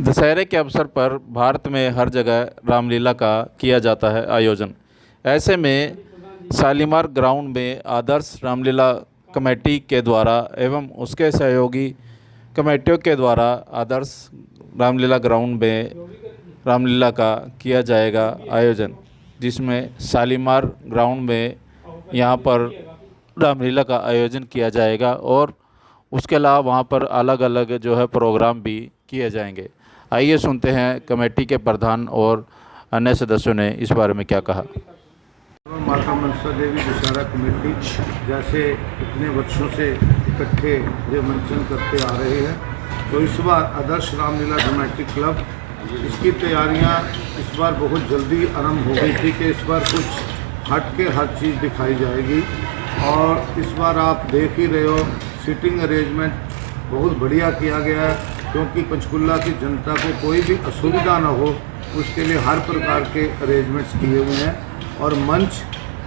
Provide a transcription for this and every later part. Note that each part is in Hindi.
दशहरे के अवसर पर भारत में हर जगह रामलीला का किया जाता है आयोजन। ऐसे में शालीमार ग्राउंड में आदर्श रामलीला कमेटी के द्वारा एवं उसके सहयोगी कमेटियों के द्वारा आदर्श रामलीला ग्राउंड में रामलीला का किया जाएगा आयोजन, जिसमें शालीमार ग्राउंड में यहाँ पर रामलीला का आयोजन किया जाएगा और उसके अलावा वहाँ पर अलग अलग जो है प्रोग्राम भी किए जाएंगे। आइए सुनते हैं कमेटी के प्रधान और अन्य सदस्यों ने इस बारे में क्या कहा। माता मनसा देवी दशहरा कमेटी जैसे इतने वर्षों से इकट्ठे ये मंचन करते आ रहे हैं, तो इस बार आदर्श रामलीला ड्रामेटिक क्लब इसकी तैयारियां इस बार बहुत जल्दी आरंभ हो गई थी कि इस बार कुछ हट के हर चीज़ दिखाई जाएगी। और इस बार आप देख ही रहे हो, सीटिंग अरेंजमेंट बहुत बढ़िया किया गया है, क्योंकि पंचकुला की जनता को कोई भी असुविधा ना हो उसके लिए हर प्रकार के अरेंजमेंट्स किए हुए हैं। और मंच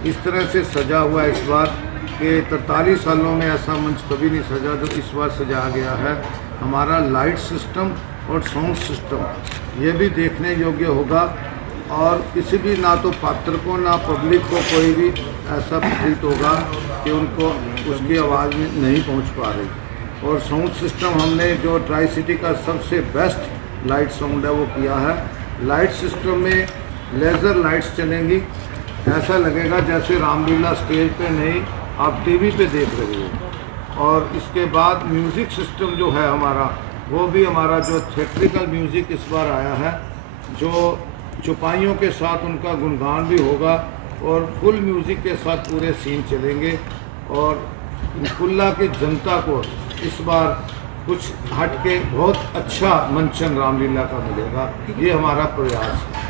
इस तरह से सजा हुआ है इस बार कि 43 सालों में ऐसा मंच कभी नहीं सजा जो इस बार सजाया गया है। हमारा लाइट सिस्टम और साउंड सिस्टम ये भी देखने योग्य होगा और किसी भी ना तो पात्र को ना पब्लिक को कोई भी ऐसा प्रतीत होगा कि उनको उसकी आवाज़ में नहीं पहुंच पा रही। और साउंड सिस्टम हमने जो ट्राई सिटी का सबसे बेस्ट लाइट साउंड है वो किया है। लाइट सिस्टम में लेज़र लाइट्स चलेंगी, ऐसा लगेगा जैसे रामलीला स्टेज पे नहीं आप टीवी पे देख रहे हो। और इसके बाद म्यूज़िक सिस्टम जो है हमारा, वो भी हमारा जो थिएट्रिकल म्यूज़िक इस बार आया है, जो चौपाइयों के साथ उनका गुणगान भी होगा और फुल म्यूज़िक के साथ पूरे सीन चलेंगे। और कुल्ला की जनता को इस बार कुछ हट के बहुत अच्छा मंचन रामलीला का मिलेगा, ये हमारा प्रयास है।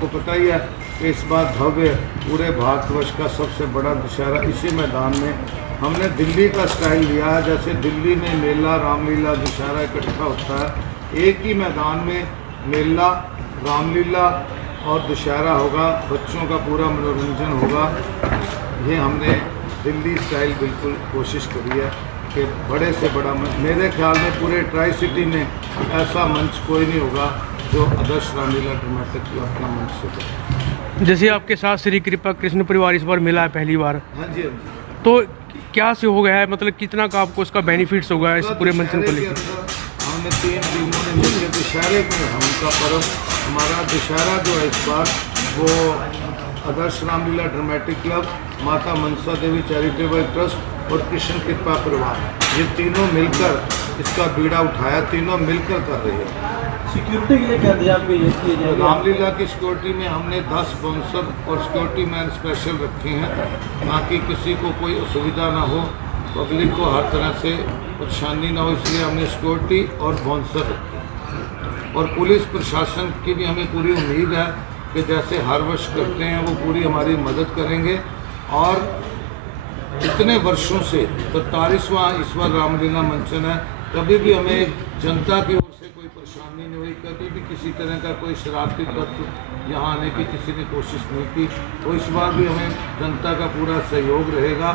को पता ही है कि इस बार भव्य पूरे भारतवर्ष का सबसे बड़ा दशहरा इसी मैदान में हमने दिल्ली का स्टाइल लिया है। जैसे दिल्ली में मेला रामलीला दशहरा इकट्ठा होता है, एक ही मैदान में मेला रामलीला और दशहरा होगा, बच्चों का पूरा मनोरंजन होगा। ये हमने दिल्ली स्टाइल बिल्कुल कोशिश करी है कि बड़े से बड़ा मंच, मेरे ख्याल में पूरे ट्राई सिटी में ऐसा मंच कोई नहीं होगा जो आदर्श रामलीला ड्रामेटिक क्लब का मंच होगा। जैसे आपके साथ श्री कृपा कृष्ण परिवार इस बार मिला है पहली बार, हाँ जी, हाँ जी। तो क्या से हो गया है, मतलब कितना का आपको उसका बेनिफिट्स होगा इस पूरे मंचन को लेकर? हमने 3 टीमों ने मिलकर दशहरे में उनका पर्व, हमारा दशहरा जो है इस बार वो आदर्श रामलीला ड्रामेटिक क्लब, माता मनसा देवी चैरिटेबल ट्रस्ट और कृष्ण कृपा परिवार, ये तीनों मिलकर इसका बीड़ा उठाया, तीनों मिलकर कर रहे हैं। सिक्योरिटी के लिए क्या दिया आपको ये किए जाएंगे? रामलीला की सिक्योरिटी में हमने 10 बाउंसर और सिक्योरिटी मैन स्पेशल रखे हैं ताकि किसी को कोई असुविधा ना हो, पब्लिक को हर तरह से परेशानी ना हो, इसलिए हमने सिक्योरिटी और बाउंसर रखे हैं। और पुलिस प्रशासन की भी हमें पूरी उम्मीद है कि जैसे हर वर्ष करते हैं वो पूरी हमारी मदद करेंगे। और इतने वर्षों से 43वां इस बार रामलीला मंचन है, कभी भी हमें जनता की ओर से कोई परेशानी नहीं हुई, कभी भी किसी तरह का कोई शरारती तत्व यहाँ आने की किसी ने कोशिश नहीं की। तो इस बार भी हमें जनता का पूरा सहयोग रहेगा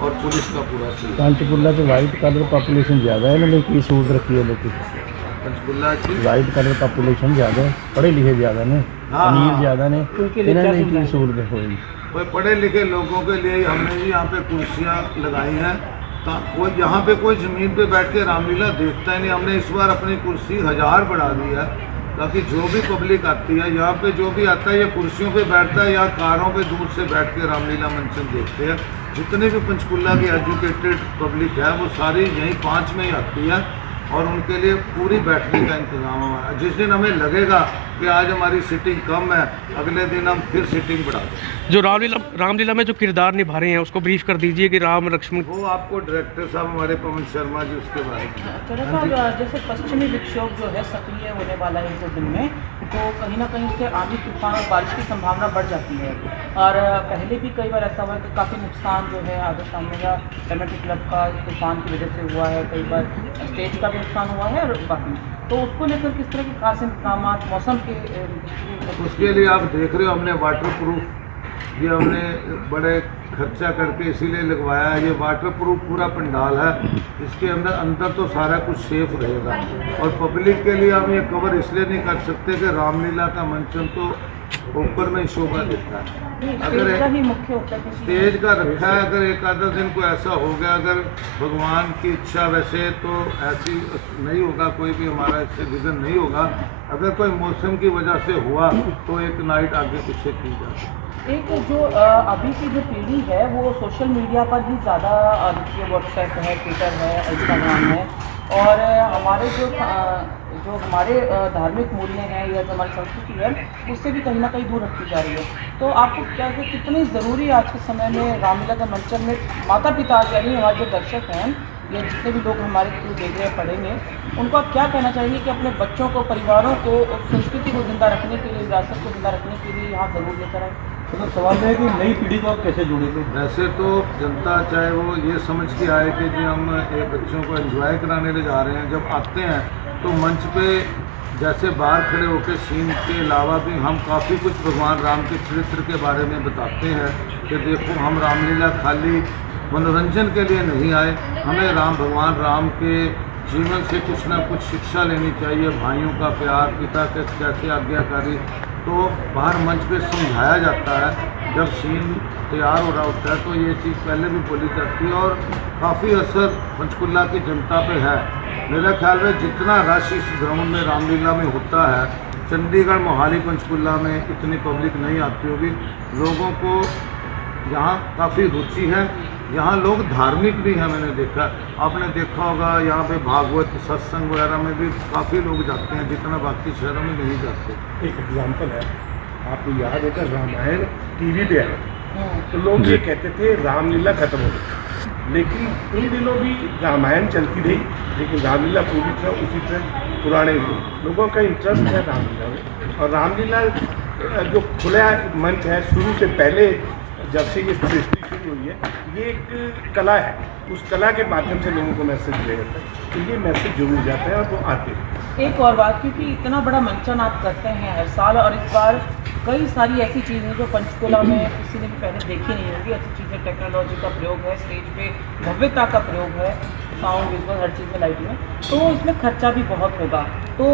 और पुलिस का पूरा सहयोग। पंचकुला से वाइट कलर पॉपुलेशन ज़्यादा है, इन्होंने की सूट रखी है लोग पंचकुला की वाइट कलर पॉपुलेशन ज़्यादा है, पढ़े लिखे ज़्यादा ने, अमीर ज़्यादा ने, इन्होंने की सूट रखी। कोई पढ़े लिखे लोगों के लिए हमने भी यहाँ पे कुर्सियाँ लगाई हैं, कोई यहाँ पे कोई ज़मीन पे बैठ के रामलीला देखता ही नहीं। हमने इस बार अपनी कुर्सी 1000 बढ़ा दी है ताकि जो भी पब्लिक आती है यहाँ पे, जो भी आता है ये कुर्सियों पे बैठता है या कारों पे दूर से बैठ के रामलीला मंचन देखते हैं। जितने भी पंचकुला की एजुकेटेड पब्लिक है वो सारी यहीं 5 में ही आती है और उनके लिए पूरी बैठने का इंतजाम हमारा। जिस दिन हमें लगेगा कि आज हमारी सीटिंग कम है, अगले दिन हम फिर सीटिंग बढ़ा दें। जो रामलीला में जो किरदार निभा रहे हैं उसको ब्रीफ कर दीजिए कि राम लक्ष्मण। वो आपको डायरेक्टर साहब हमारे पवन शर्मा जी उसके बारे में। साहब, जैसे पश्चिमी विक्षोभ जो है सक्रिय होने वाला है 1-2 दिन में, तो कहीं ना कहीं उससे आंधी तूफान और बारिश की संभावना बढ़ जाती है। और पहले भी कई बार ऐसा हुआ है कि काफ़ी नुकसान जो है आदर्श रामलीला ड्रामेटिक क्लब का तूफान की वजह से हुआ है, कई बार स्टेज का भी नुकसान हुआ है और बाकी, तो उसको लेकर किस तरह के खास इंतजाम मौसम के उसके लिए आप देख रहे हो हमने वाटर प्रूफ ये हमने बड़े खर्चा करके इसीलिए लगवाया है। ये वाटर प्रूफ पूरा पंडाल है, इसके अंदर तो सारा कुछ सेफ रहेगा। और पब्लिक के लिए हम ये कवर इसलिए नहीं कर सकते कि रामलीला का मंचन तो ऊपर में शोभा देता है। अगर स्टेज का रखा है, अगर एक आधा दिन को ऐसा हो गया, अगर भगवान की इच्छा, वैसे तो ऐसी नहीं होगा, कोई भी हमारा इससे विघ्न नहीं होगा। अगर कोई मौसम की वजह से हुआ तो एक नाइट आगे पीछे की जाती है। एक जो अभी की जो पीढ़ी है वो सोशल मीडिया पर ही ज़्यादा देखिए, व्हाट्सएप है, ट्विटर है, इंस्टाग्राम है, और हमारे जो हमारे धार्मिक मूल्य हैं या जो हमारी संस्कृति है उससे भी कहीं ना कहीं दूर रखी जा रही है। तो आपको क्या है, कितनी ज़रूरी है आज के समय में रामलीला का मंचन में माता पिता यानी हमारे जो दर्शक हैं या जितने भी लोग हमारे थ्रू देख रहे हैं, पढ़ेंगे, उनको आप क्या कहना चाहिए कि अपने बच्चों को, परिवारों को उस संस्कृति को जिंदा रखने के लिए, विरासत को जिंदा रखने के लिए यहाँ ज़रूर लेकर आए? तो सवाल है कि नई पीढ़ी को आप कैसे जोड़ेंगे? वैसे तो जनता चाहे वो ये समझ के आए कि जी हम ये बच्चों को एंजॉय कराने ले जा रहे हैं, जब आते हैं तो मंच पे जैसे बाहर खड़े होकर सीन के अलावा भी हम काफ़ी कुछ भगवान राम के चरित्र के बारे में बताते हैं कि देखो हम रामलीला खाली मनोरंजन के लिए नहीं आए, हमें भगवान राम के जीवन से कुछ ना कुछ शिक्षा लेनी चाहिए। भाइयों का प्यार, पिता के कैसे आज्ञाकारी, तो बाहर मंच पे समझाया जाता है। जब सीन तैयार हो रहा होता है तो ये चीज़ पहले भी बोली जाती है और काफ़ी असर पंचकुला की जनता पे है। मेरा ख्याल में जितना रश इस ग्राउंड में रामलीला में होता है, चंडीगढ़, मोहाली, पंचकुला में इतनी पब्लिक नहीं आती होगी। लोगों को यहाँ काफ़ी रुचि है, यहाँ लोग धार्मिक भी हैं। मैंने देखा, आपने देखा होगा यहाँ पे भागवत सत्संग वगैरह में भी काफ़ी लोग जाते हैं, जितना बाकी शहरों में नहीं जाते। एक एग्जाम्पल है, आपको याद है कि रामायण टीवी पे आया तो लोग ये कहते थे रामलीला खत्म हो गई, लेकिन इन दिनों भी रामायण चलती रही, लेकिन रामलीला पूरी तरह उसी तरह पुराने लोगों का इंटरेस्ट है रामलीला में। और रामलीला जो खुला मंच है, शुरू से पहले जब से ये सृष्टि शुरू हुई है, ये एक कला है, उस कला के माध्यम से लोगों को मैसेज दिया जाता है, तो ये मैसेज जरूर जाता है और वो आते हैं। एक और बात, क्योंकि इतना बड़ा मंचन आप करते हैं हर साल, और इस बार कई सारी ऐसी चीज़ें जो पंचकुला में किसी ने भी पहले देखी नहीं होगी, ऐसी चीज़ें, टेक्नोलॉजी का प्रयोग है, स्टेज पे भव्यता का प्रयोग है, साउंड, विजुअल, हर चीज़ में, लाइट में, तो इसमें खर्चा भी बहुत होगा। तो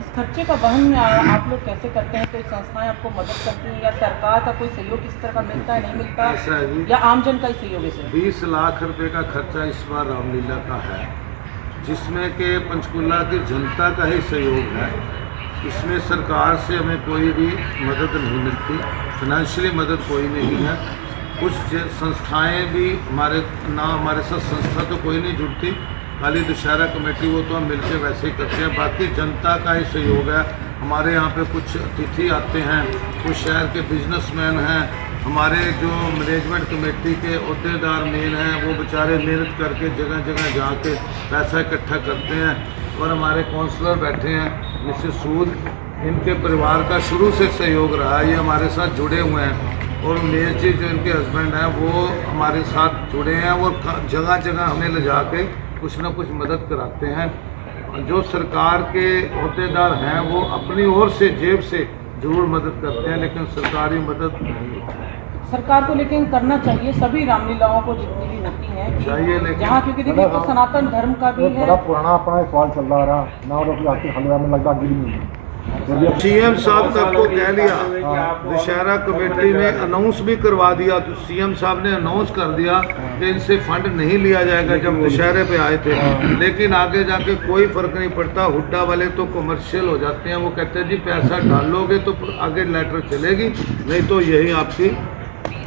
इस खर्चे का वहन आप लोग कैसे करते हैं? कोई संस्थाएं आपको मदद करती हैं या सरकार का कोई सहयोग किस तरह का मिलता है, नहीं मिलता, ऐसा है जी, या आमजन का ही सहयोग है? 20 लाख रुपए का खर्चा इस बार रामलीला का है, जिसमें कि पंचकुला की जनता का ही सहयोग है। इसमें सरकार से हमें कोई भी मदद नहीं मिलती, फाइनेंशियली मदद कोई नहीं है। कुछ संस्थाएं भी हमारे साथ संस्था तो कोई नहीं जुड़ती, खाली दशहरा कमेटी वो तो हम मिलकर वैसे ही करते हैं, बाकी जनता का ही सहयोग है। हमारे यहाँ पे कुछ अतिथि आते हैं, कुछ शहर के बिजनेसमैन हैं, हमारे जो मैनेजमेंट कमेटी के अहदेदार मेन हैं, वो बेचारे मेहनत करके जगह जगह जाके पैसा इकट्ठा करते हैं। और हमारे काउंसलर बैठे हैं, जैसे सूद, इनके परिवार का शुरू से सहयोग रहा है, ये हमारे साथ जुड़े हुए हैं। और मेयर जी जो इनके हस्बैंड हैं वो हमारे साथ जुड़े हैं, वो जगह जगह हमें ले जाके कुछ ना कुछ मदद कराते हैं। जो सरकार के अहदेदार हैं वो अपनी ओर से जेब से जरूर मदद करते हैं, लेकिन सरकारी मदद नहीं होती है। सरकार को लेकिन करना चाहिए, सभी रामलीलाओं को जितनी भी होती हैं चाहिए, लेकिन जहाँ, क्योंकि देखिए तो सनातन धर्म का भी है। पुराना अपना सवाल चल रहा ना, और आपके हलवा में लगता गिरी सीएम साहब तक को कह लिया, दशहरा कमेटी ने अनाउंस भी करवा दिया, तो सीएम साहब ने अनाउंस कर दिया कि इनसे फंड नहीं लिया जाएगा जब दशहरे पे आए थे। लेकिन आगे जाके कोई फर्क नहीं पड़ता, हुड्डा वाले तो कमर्शियल हो जाते हैं, वो कहते हैं जी पैसा डालोगे तो आगे लेटर चलेगी, नहीं तो यही आपकी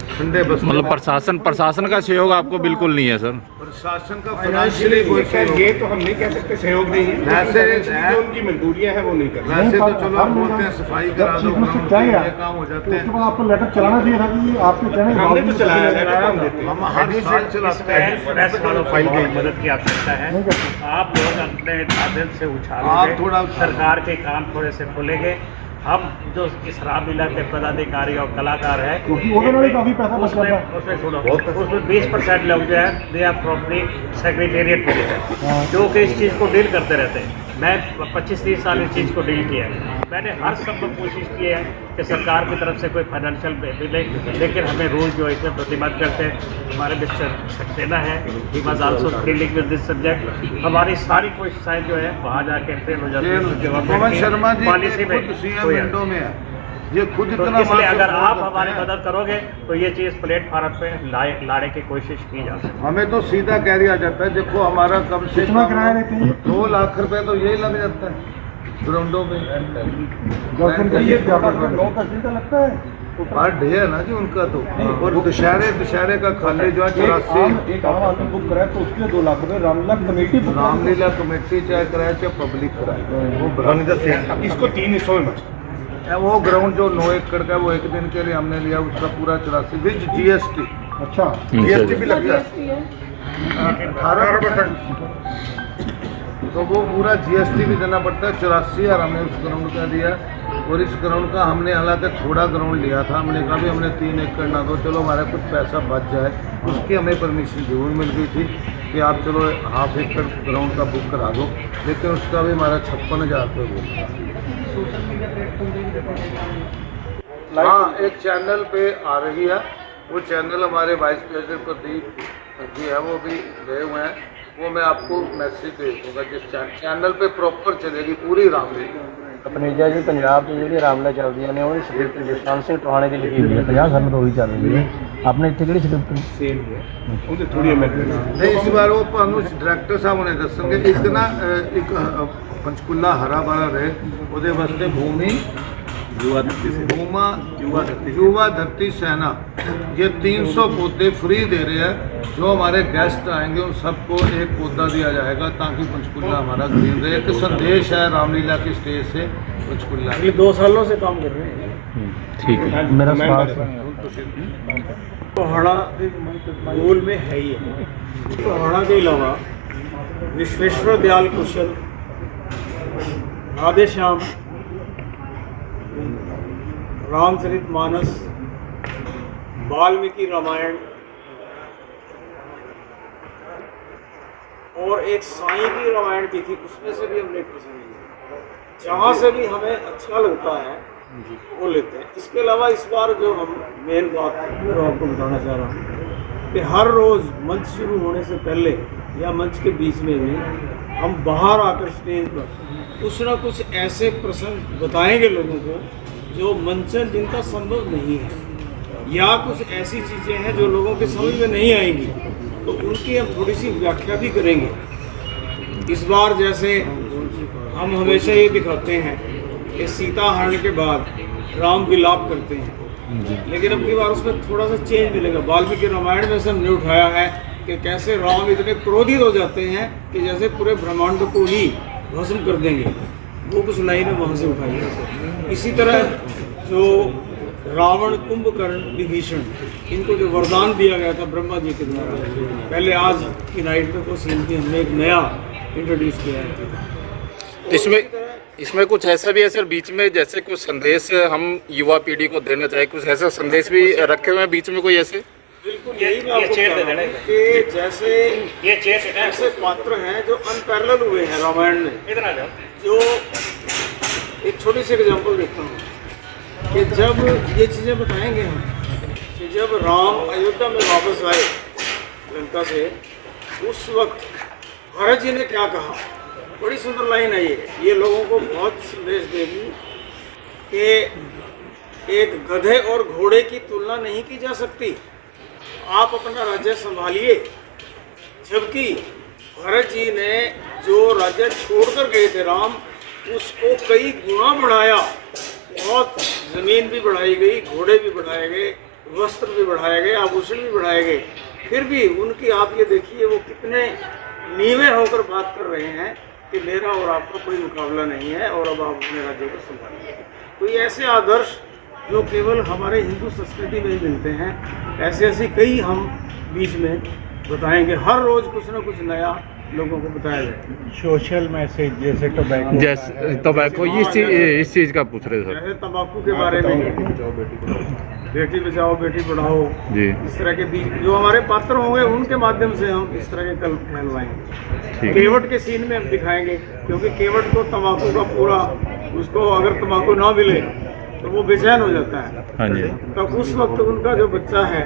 ठंडे बस। मतलब प्रशासन का सहयोग आपको बिल्कुल नहीं है सर? प्रशासन का फाइनेंशियली कोई सहयोग, ये तो हम नहीं कह सकते सहयोग नहीं है, वैसे जो उनकी मजबूरियां हैं वो नहीं करते। वैसे तो चलो आप बोलते हैं सफाई करा दो, ये काम हो जाते हैं। आपको लेटर चलाना चाहिए था कि आपके कहने हमने तो चलाया, हम हर साल चलाते हैं। प्रेस वालों फाइल की मदद की आवश्यकता है। आप लोग अपने माध्यम से आप थोड़ा उछाल, सरकार के कान थोड़े से खोलेंगे। हम जो इस रामलीला के पदाधिकारी और कलाकार हैं, उसमें सुनो, उसमें 20% लोग जो है they are from the secretariat minister, जो कि इस चीज़ को डील करते रहते हैं। मैं 25-30 साल इस चीज़ को डील किया है। मैंने हर संभव कोशिश की है कि सरकार की तरफ से कोई फाइनेंशियल मिले, लेकिन हमें रूल जो है इसमें प्रतिबद्ध करते हैं। हमारे मिस्टर सक्सेना है, he was also dealing with this subject. हमारी सारी कोशिशें जो है वहाँ जाके फेल हो जाती है। पवन शर्मा जी पॉलिसी में खुद सीएम विंडो में है, ये खुद तो इतना इसलिए अगर मासूम आप करते हमारी हैं। मदद करोगे तो ये चीज़ प्लेटफॉर्म पे लाने की कोशिश की जा सकती है। हमें तो सीधा कह दिया जाता है, देखो हमारा कम से कम 2 लाख रुपए तो यही लग जाता है ग्राउंडों में। पर है ना जी उनका तो, और दशहरे का खाली जो है 84 एक आम आदमी बुक कराए तो उसके लिए 2 लाख रुपए Ramlila committee book Ramlila committee चाहे कराए चाहे पब्लिक कराए, वो इसको 3 हिस्सों में वो ग्राउंड जो 9 एकड़ का वो एक दिन के लिए हमने लिया, उसका पूरा 84 विद GST। अच्छा GST भी लग गया 18%, तो वो पूरा GST भी देना पड़ता है। 84,000 हमने उस ग्राउंड का दिया, और इस ग्राउंड का हमने हालांकि थोड़ा ग्राउंड लिया था, हमने कहा भी हमने 3 एकड़ ना दो, चलो हमारा कुछ पैसा बच जाए। उसकी हमें परमिशन जरूर मिल गई थी कि आप चलो ½ एकड़ ग्राउंड का बुक करा दो, लेकिन उसका भी हमारा 56,000 रुपये बुक। हाँ, एक चैनल पे आ रही है, वो चैनल हमारे वाइस प्रेसिडेंट प्रदीप जी है, वो भी गए हुए हैं, वो मैं आपको मैसेज भेज दूँगा। जिस चैनल पे प्रॉपर चलेगी पूरी रामलीला। कनेजा जी पंजाब से जी रामलीला चलती ने वो स्क्रिप्ट जसवंत सिंह टोहाने की लिखी हुई है, 50 साल तो वही चल रही है। आपने इतने कि स्क्रिप्ट सेम है, ਉਹਦੇ ਥੋੜੀ ਅਮੈਂਡਮੈਂਟ नहीं, इस बार वो ਤੁਹਾਨੂੰ डायरेक्टर साहब ने दसेंगे। एक ना एक पंचकुला हरा भरा रहे, ਉਹਦੇ वास्ते भूमि युवा धरती सेना ये 300 पौधे फ्री दे रहे हैं। जो हमारे गेस्ट आएंगे उन सबको एक पौधा दिया जाएगा, ताकि पंचकुला हमारा ग्रीन रहे। एक संदेश है रामलीला की स्टेज से पंचकुला। 2 सालों से काम कर रहे हैं। ठीक है। मेरा सवाल टोहाना मूल में है ही है। टोहाना के अलावा विश्वेश्वर दयाल कुशल, राधे श्याम, रामचरितमानस, वाल्मीकि रामायण और एक साईं की रामायण भी थी, उसमें से भी हमने एक प्रसंग लिया। जहाँ से भी हमें अच्छा लगता है वो लेते हैं। इसके अलावा इस बार जो हम मेन बात जो आपको बताना चाह रहा हूँ कि हर रोज़ मंच शुरू होने से पहले या मंच के बीच में भी हम बाहर आकर स्टेज पर कुछ ना कुछ ऐसे प्रसंग बताएंगे लोगों को जो मंचन जिनका संभव नहीं है, या कुछ ऐसी चीज़ें हैं जो लोगों के समझ में नहीं आएंगी, तो उनकी हम थोड़ी सी व्याख्या भी करेंगे। इस बार जैसे हम हमेशा ये दिखाते हैं कि सीता हरण के बाद राम विलाप करते हैं, लेकिन अब की बार उसमें थोड़ा सा चेंज मिलेगा। वाल्मीकि रामायण में से हमने उठाया है कि कैसे राम इतने क्रोधित हो जाते हैं कि जैसे पूरे ब्रह्मांड को ही भस्म कर देंगे, वो कुछ लाइनें वहाँ से उठाई है। इसी तरह जो रावण, कुंभकर्ण, विभीषण, इनको जो वरदान दिया गया था ब्रह्मा जी के द्वारा, पहले आज की नाइट में वो सीन की हमने एक नया इंट्रोड्यूस किया है। इसमें कुछ ऐसा भी है सर बीच में, जैसे कुछ संदेश हम युवा पीढ़ी को देना चाहे, कुछ ऐसा संदेश भी रखे हुए हैं बीच में कोई ऐसे? बिल्कुल यही मैं आपको कह रहा हूं कि जैसे ये ऐसे पात्र हैं जो अनपैरेलल हुए हैं रामायण में। जो एक छोटी सी एग्जांपल देता हूँ कि जब ये चीज़ें बताएंगे हम कि जब राम अयोध्या में वापस आए लंका से, उस वक्त भरत जी ने क्या कहा, बड़ी सुंदर लाइन है ये लोगों को बहुत संदेश देगी कि एक गधे और घोड़े की तुलना नहीं की जा सकती। आप अपना राज्य संभालिए, जबकि भरत जी ने जो राज्य छोड़कर गए थे राम, उसको कई गुना बढ़ाया। बहुत ज़मीन भी बढ़ाई गई, घोड़े भी बढ़ाए गए, वस्त्र भी बढ़ाए गए, आभूषण भी बढ़ाए गए, फिर भी उनकी आप ये देखिए वो कितने नीवे होकर बात कर रहे हैं कि मेरा और आपका कोई मुकाबला नहीं है और अब आप अपने राज्य को संभालिए। तो ये ऐसे आदर्श जो केवल हमारे हिंदू संस्कृति में ही मिलते हैं, ऐसे ऐसे कई हम बीच में बताएंगे। हर रोज़ कुछ ना कुछ नया लोगों को बताया जाए। सोशल मैसेज जैसे टोबैको, जैसे टोबैको, इस चीज़ का पूछ रहे थे जैसे तंबाकू के बारे में बेटी बचाओ बेटी पढ़ाओ जी इस तरह के बीच जो हमारे पात्र होंगे उनके माध्यम से हम इस तरह के कल कहलवाएंगे। केवट के सीन में हम दिखाएंगे, क्योंकि केवट को तम्बाकू का पूरा, उसको अगर तम्बाकू ना मिले तो वो बेचैन हो जाता है। हाँ जी तो उस वक्त उनका जो बच्चा है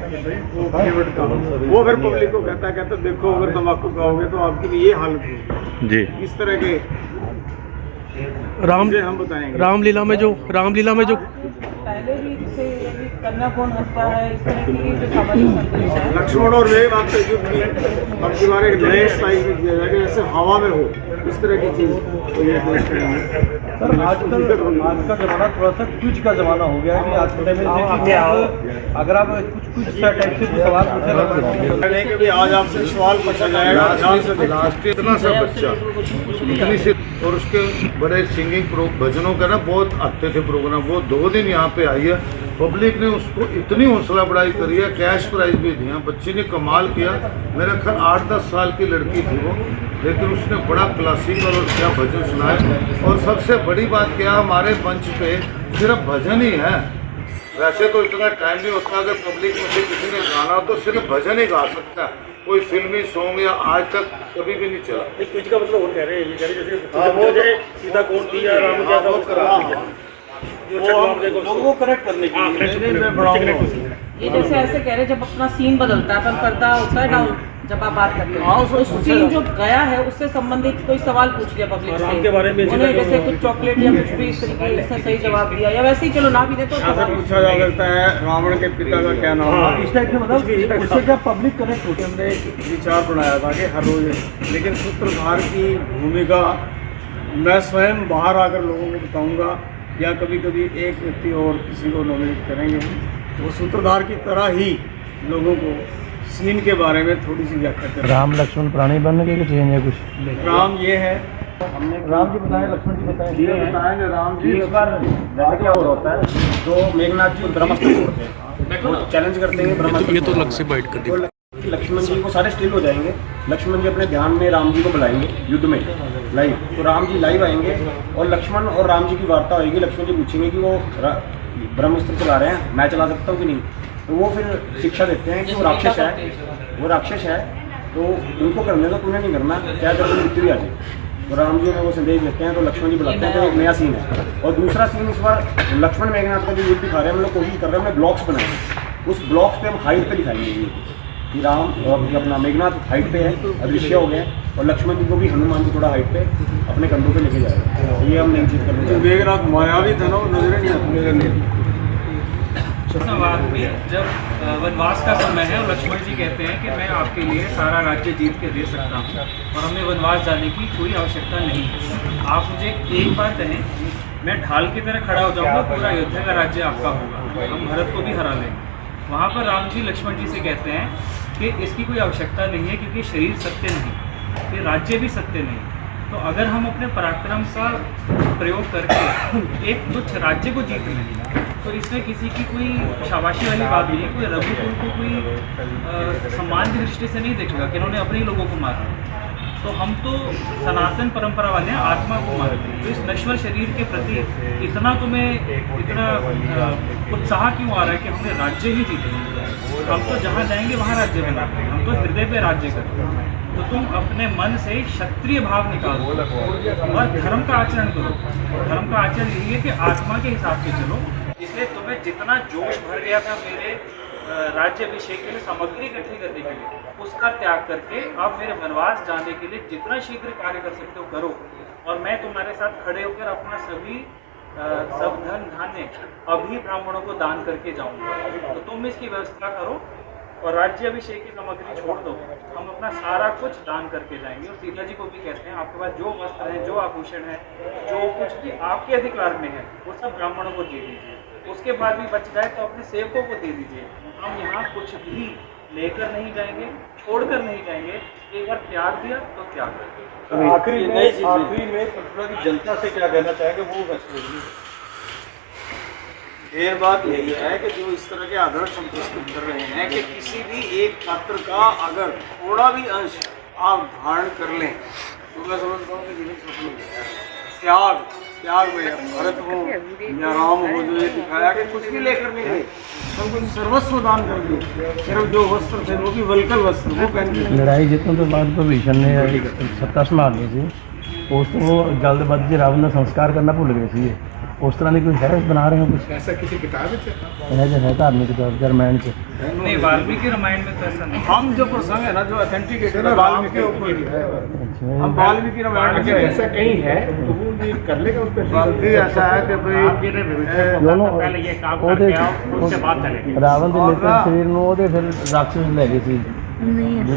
वो केवट का, वो फिर पब्लिक को कहता देखो अगर तम्बाकू खाओगे तो आपकी भी ये हालत होगी। जी इस तरह के राम चीजें हम बताएंगे। रामलीला में जो पहले भी जैसे यदि कन्या भ्रूण हत्या है, इस तरह की जो सामाजिक संदेश है, लक्ष्मण और मेघ आपसे युद्ध भी अब के बारे में नए स्टाइल में किया जाएगा, जैसे हवा में हो इस तरह की चीज तो ये देश में। सर आजकल आज का ज़माना थोड़ा सा क्विज का ज़माना हो गया है कि आज के टाइम में अगर आप कुछ टाइप से सवाल पूछे कि भी आज आपसे सवाल पूछा जाएगा, ध्यान से लास्ट इतना सा बच्चा इतनी से, और उसके बड़े सिंगिंग भजनों का ना बहुत आते थे प्रोग्राम, वो 2 दिन यहाँ पे आई है। पब्लिक ने उसको इतनी हौसला बढ़ाई करी है, कैश प्राइज भी दिया, बच्ची ने कमाल किया। मेरा ख्याल 8-10 साल की लड़की थी वो, लेकिन उसने बड़ा क्लासिकल और क्या भजन सुनाए। और सबसे बड़ी बात क्या, हमारे मंच पे सिर्फ भजन ही है। वैसे तो इतना टाइम नहीं होता, अगर पब्लिक में से किसी ने गाना हो तो सिर्फ भजन ही गा सकता है, कोई फिल्मी सॉन्ग या आज तक कभी भी नहीं चला। क्विज का मतलब और कह रहे हैं, ये कह रहे हैं जैसे सीता कौन थी या राम क्या था, लोगों को करेक्ट करने के लिए। ये जैसे ऐसे कह रहे हैं जब अपना सीन बदलता है, पर पर्दा होता है डाउन, जब आप बात करते हैं उस सीन जो गया है उससे संबंधित कोई सवाल पूछ लिया पब्लिक से, के बारे में उन्हें जैसे कुछ चॉकलेट या कुछ भी इस तरीके से सही जवाब दिया, या वैसे ही चलो ना भी दे तो ऐसा पूछा जा सकता है रावण के पिता का क्या नाम है, इस टाइप के मतलब उससे क्या पब्लिक कनेक्ट होती है। हमने एक विचार बनाया था कि हर रोज, लेकिन सूत्रधार की भूमिका मैं स्वयं बाहर आकर लोगों को बताऊंगा, या कभी कभी एक व्यक्ति और किसी को नॉमिनेट करेंगे, वो सूत्रधार की तरह ही लोगों को सीन के बारे में थोड़ी सी व्याख्या करें। राम लक्ष्मण प्राणी बनने के लिए चेंज है कुछ? राम ये है, राम जी बताएं, लक्ष्मण जी बताएं। ये बताएंगे राम जी। इस बार जैसे क्या हो रहा होता है, तो मेघनाथ जी ब्रह्मास्त्र छोड़ते हैं, वो चैलेंज करते हैं ब्रह्मास्त्र। ये तो अलग से बाइट कर दी। लक्ष्मण जी को सारे स्टिल हो जाएंगे, लक्ष्मण जी अपने ध्यान में राम जी को बुलाएंगे युद्ध में लाइव, तो राम जी लाइव आएंगे और लक्ष्मण और राम जी की वार्ता होगी। लक्ष्मण जी पूछेंगे कि वो ब्रह्मास्त्र चला रहे हैं, मैं चला सकता हूँ कि नहीं, तो वो फिर शिक्षा देते हैं कि वो राक्षस है, तो उनको करने दो, तुम्हें नहीं करना, क्या करके मृत्यु आ जाए। तो राम जी में वो संदेश देते हैं, तो लक्ष्मण जी बुलाते हैं, तो एक नया सीन है। और दूसरा सीन इस बार लक्ष्मण मेघनाथ का जो युद्ध दिखा रहे हैं, हम लोग कोशिश कर रहे हैं, हमने ब्लॉक्स बनाए, उस ब्लॉक्स पे हम हाइट पे दिखाएंगे कि राम और अपना मेघनाथ हाइट पे है, अदृश्य हो गए, और लक्ष्मण जी को भी हनुमान जी थोड़ा हाइट पे अपने कंधों पे लेके जाएगा। ये हम नहीं चीज करने जा रहे हैं। मेघनाथ मायावी था ना, नजर नहीं सवाल में जब वनवास का समय है और लक्ष्मण जी कहते हैं कि मैं आपके लिए सारा राज्य जीत के दे सकता हूँ और हमें वनवास जाने की कोई आवश्यकता नहीं है, आप मुझे एक बार कहें, मैं ढाल की तरह खड़ा हो जाऊँगा, पूरा अयोध्या का राज्य आपका होगा, हम भरत को भी हरा लेंगे। वहाँ पर राम जी लक्ष्मण जी से कहते हैं कि इसकी कोई आवश्यकता नहीं है, क्योंकि शरीर सत्य नहीं, ये राज्य भी सत्य नहीं। तो अगर हम अपने पराक्रम का प्रयोग करके एक तुच्छ राज्य को जीत लें, तो इसमें किसी की कोई शाबाशी वाली बात नहीं है, कोई रघुकुल को कोई सम्मान की दृष्टि से नहीं देखेगा कि इन्होंने अपने ही लोगों को मारा। तो हम तो सनातन परंपरा वाले हैं, आत्मा को मारते हैं, तो इस नश्वर शरीर के प्रति इतना उत्साह क्यों आ रहा है कि हमें राज्य ही जीतना। हम तो जहाँ जाएंगे वहाँ राज्य बनाते हैं, हम तो हृदय पे राज्य करते हैं। तो तुम अपने मन से क्षत्रिय भाव निकालो और धर्म का आचरण करो। धर्म का आचरण यही है कि आत्मा के हिसाब से चलो। इसलिए तुम्हें जितना जोश भर गया था मेरे राज्य अभिषेक के लिए सामग्री इकट्ठी करने के लिए, उसका त्याग करके आप मेरे वनवास जाने के लिए जितना शीघ्र कार्य कर सकते हो करो, और मैं तुम्हारे साथ खड़े होकर अपना सब धन धान्य अभी ब्राह्मणों को दान करके जाऊंगा। तो तुम इसकी व्यवस्था करो और राज्य अभिषेक की सामग्री छोड़ दो, हम अपना सारा कुछ दान करके जाएंगे। और सीता जी को भी कहते हैं, आपके पास जो वस्त्र है, जो आभूषण है, जो कुछ भी आपके अधिकार में है, वो सब ब्राह्मणों को दे दीजिए। उसके बाद भी बच जाए तो अपने सेवकों को दे दीजिए। हम यहाँ कुछ भी लेकर नहीं जाएंगे, छोड़कर नहीं जाएंगे। एक बार त्याग दिया तो त्याग दिया। आखिरी में पटना की जनता से क्या कहना चाहेंगे वो मेन बात यही है कि जो इस तरह के आदर्श हम प्रस्तुत कर रहे हैं कि किसी भी एक पात्र का अगर थोड़ा भी अंश आप धारण कर लें तो मैं समझता हूँ कि जीवन सफल हो जाएगा। त्याग में भरत हो या राम हो, जो ये दिखाया कि कुछ भी लेकर नहीं गए, सब कुछ सर्वस्व दान कर दिए। सिर्फ जो वस्त्र थे वो भी वल्कल वस्त्र वो पहन के। ਲੜਾਈ ਜਿੱਤਣ ਤੋਂ ਬਾਅਦ ਭਵੀਸ਼ਣ ਨੇ ਸੱਤਾ ਸੰਭਾਲਣੀ ਸੀ, ਉਸ ਤੋਂ ਜਲਦਬਾਜ਼ੀ 'ਚ ਰਾਵਣ ਦਾ ਸੰਸਕਾਰ ਕਰਨਾ ਭੁੱਲ ਗਏ ਸੀ। ਉਸ ਤਰ੍ਹਾਂ ਦੀ ਕੋਈ ਹੈ ਬਣਾ ਰਹੇ ਹੋ ਕੁਛ ऐसा किसी किताब में ਇਹ ਜੋ ਹੈ ਧਾਰਮਿਕ ਕਿਤਾਬ ਰਾਮਾਇਣ 'ਚ? नहीं, वाल्मीकि रामायण में तो ऐसा नहीं। हम जो प्रसंग है ना जो ऑथेंटिकेटेड है वाल्मीकि के ऊपर ही है, हम वाल्मीकि रामायण के ऐसा कहीं है तो वो भी कर लेगा उस पर। बल्कि ऐसा है कि भाई आप जी ने पहले ये काम करके आओ, उससे बात चलेगी। ਰਾਵਣ ਦੇ ਮਿੱਤਰ ਸਰੀਰ ਨੂੰ ਉਹਦੇ ਫਿਰ ਰਾਖਸ਼ ਲੈ ਗਏ ਸੀ।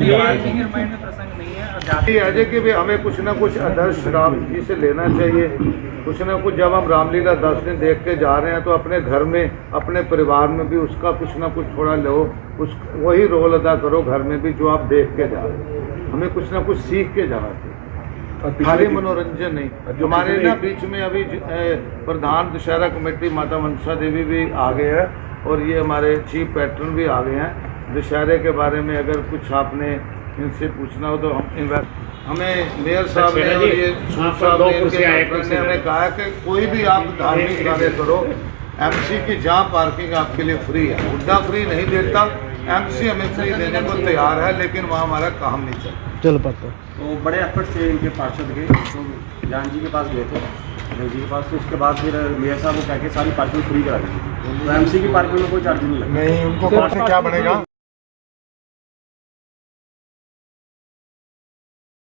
ये वाल्मीकि रामायण में प्रसंग नहीं है। और जाति ये है कि भाई हमें कुछ ना कुछ आदर्श राम जी से लेना चाहिए। कुछ ना कुछ जब हम रामलीला 10 दिन देख के जा रहे हैं तो अपने घर में अपने परिवार में भी उसका कुछ ना कुछ थोड़ा लो, उस वही रोल अदा करो घर में भी जो आप देख के जा रहे हैं। हमें कुछ ना कुछ सीख के जाना चाहिए, खाली मनोरंजन नहीं। हमारे ना बीच में अभी प्रधान दशहरा कमेटी माता मनसा देवी भी आ गए हैं और ये हमारे चीफ पैट्रन भी आ गए हैं। दशहरे के बारे में अगर कुछ आपने इनसे पूछना हो तो हमें मेयर साहब ने और ये सूद साहब ने इनके पैट्रन ने हमें कहा कि कोई भी आप धार्मिक कार्य करो, एमसी की जहाँ पार्किंग आपके लिए फ्री है, मुद्दा फ्री नहीं देता, एमसी हमें फ्री देने को तैयार है, लेकिन वहाँ हमारा काम नहीं चलता। चल पाता तो बड़े एफर्ट से इनके पार्षद गए, तो जान जी के पास गए थे, जी के पास। तो उसके बाद फिर मेयर साहब को कह के सारी पार्किंग फ्री करा दी। तो एमसी की पार्किंग में कोई चार्ज नहीं लगा। नहीं, उनको क्या बनेगा।